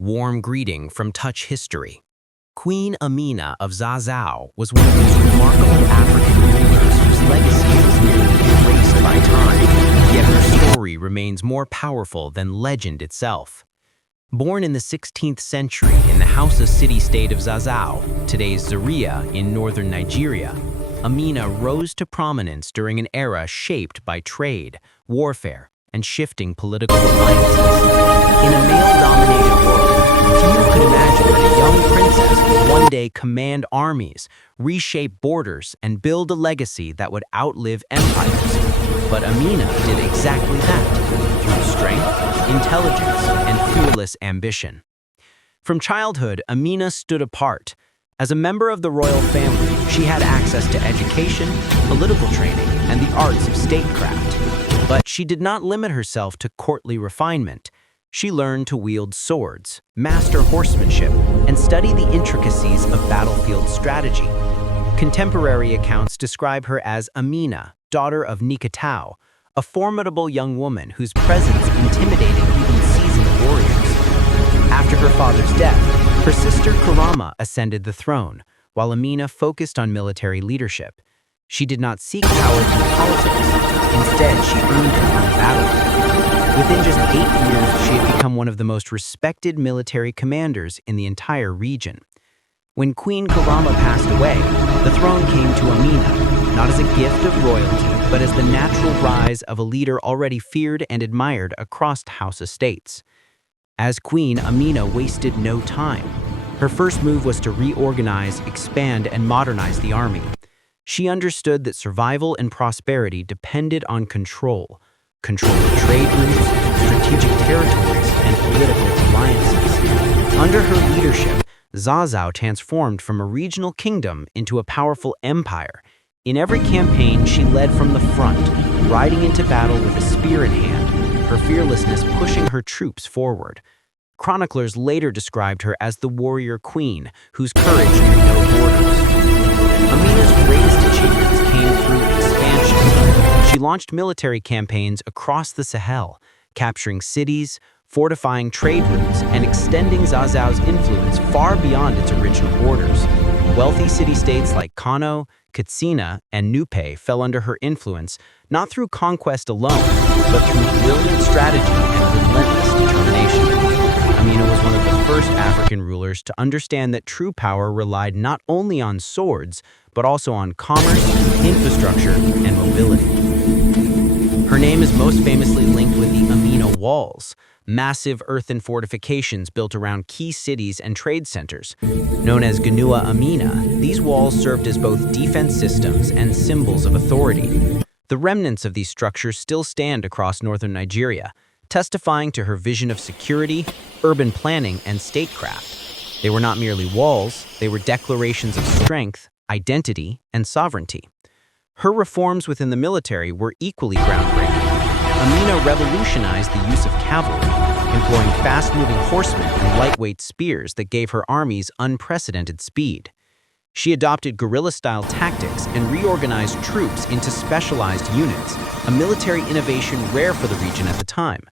Warm greeting from Touch History. Queen Amina of Zazzau was one of those remarkable African rulers whose legacy is nearly erased by time, yet her story remains more powerful than legend itself. Born in the 16th century in the Hausa city-state of Zazzau, today's Zaria in northern Nigeria, Amina rose to prominence during an era shaped by trade, warfare, and shifting political alliances. In a male-dominated world, few could imagine that a young princess would one day command armies, reshape borders, and build a legacy that would outlive empires. But Amina did exactly that, through strength, intelligence, and fearless ambition. From childhood, Amina stood apart. As a member of the royal family, she had access to education, political training, and the arts of statecraft. But she did not limit herself to courtly refinement. She learned to wield swords, master horsemanship, and study the intricacies of battlefield strategy. Contemporary accounts describe her as Amina, daughter of Nikatau, a formidable young woman whose presence intimidated even seasoned warriors. After her father's death, her sister Karama ascended the throne, while Amina focused on military leadership. She did not seek power through politics. Instead, she earned it on the battlefield. Within just 8 years, she had become one of the most respected military commanders in the entire region. When Queen Karama passed away, the throne came to Amina, not as a gift of royalty, but as the natural rise of a leader already feared and admired across Hausa states. As queen, Amina wasted no time. Her first move was to reorganize, expand, and modernize the army. She understood that survival and prosperity depended on control of trade routes, strategic territories, and political alliances. Under her leadership, Zazzau transformed from a regional kingdom into a powerful empire. In every campaign, she led from the front, riding into battle with a spear in hand, her fearlessness pushing her troops forward. Chroniclers later described her as the warrior queen, whose courage knew no borders. Amina's greatest achievements came through expansion. She launched military campaigns across the Sahel, capturing cities, fortifying trade routes, and extending Zazzau's influence far beyond its original borders. Wealthy city-states like Kano, Katsina, and Nupe fell under her influence not through conquest alone, but through brilliant strategy and relentless determination. Amina was one of the first African rulers to understand that true power relied not only on swords, but also on commerce, infrastructure, and mobility. Her name is most famously linked with the Amina Walls, massive earthen fortifications built around key cities and trade centers. Known as Gunua Amina, these walls served as both defense systems and symbols of authority. The remnants of these structures still stand across northern Nigeria, testifying to her vision of security, urban planning, and statecraft. They were not merely walls, they were declarations of strength, identity, and sovereignty. Her reforms within the military were equally groundbreaking. Amina revolutionized the use of cavalry, employing fast-moving horsemen and lightweight spears that gave her armies unprecedented speed. She adopted guerrilla-style tactics and reorganized troops into specialized units, a military innovation rare for the region at the time.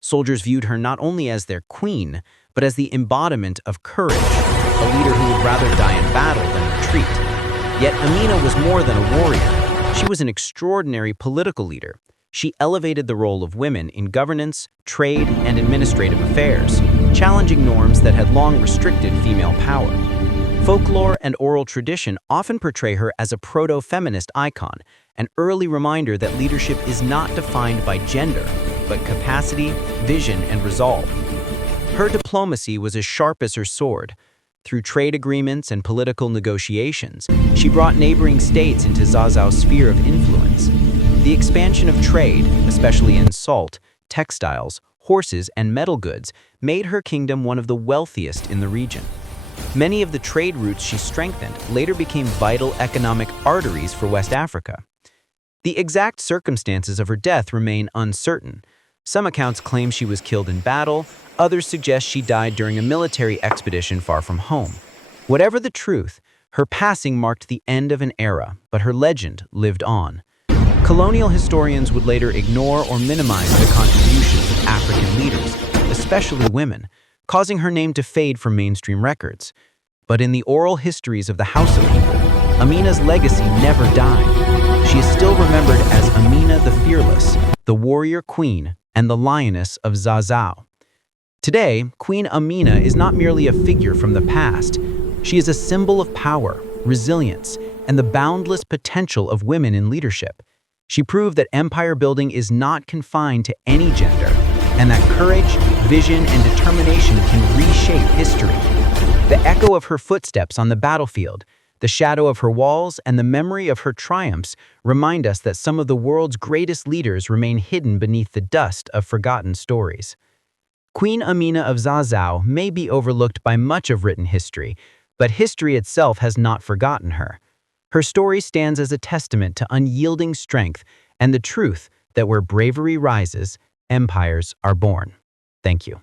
Soldiers viewed her not only as their queen, but as the embodiment of courage, a leader who would rather die in battle than retreat. Yet Amina was more than a warrior. She was an extraordinary political leader. She elevated the role of women in governance, trade, and administrative affairs, challenging norms that had long restricted female power. Folklore and oral tradition often portray her as a proto-feminist icon, an early reminder that leadership is not defined by gender, but capacity, vision, and resolve. Her diplomacy was as sharp as her sword. Through trade agreements and political negotiations, she brought neighboring states into Zazzau's sphere of influence. The expansion of trade, especially in salt, textiles, horses, and metal goods, made her kingdom one of the wealthiest in the region. Many of the trade routes she strengthened later became vital economic arteries for West Africa. The exact circumstances of her death remain uncertain. Some accounts claim she was killed in battle, others suggest she died during a military expedition far from home. Whatever the truth, her passing marked the end of an era, but her legend lived on. Colonial historians would later ignore or minimize the contributions of African leaders, especially women, causing her name to fade from mainstream records. But in the oral histories of the Hausa people, Amina's legacy never died. She is still remembered as Amina the Fearless, the warrior queen, and the lioness of Zazzau. Today, Queen Amina is not merely a figure from the past. She is a symbol of power, resilience, and the boundless potential of women in leadership. She proved that empire building is not confined to any gender, and that courage, vision, and determination can reshape history. The echo of her footsteps on the battlefield, the shadow of her walls, and the memory of her triumphs remind us that some of the world's greatest leaders remain hidden beneath the dust of forgotten stories. Queen Amina of Zazzau may be overlooked by much of written history, but history itself has not forgotten her. Her story stands as a testament to unyielding strength and the truth that where bravery rises, empires are born. Thank you.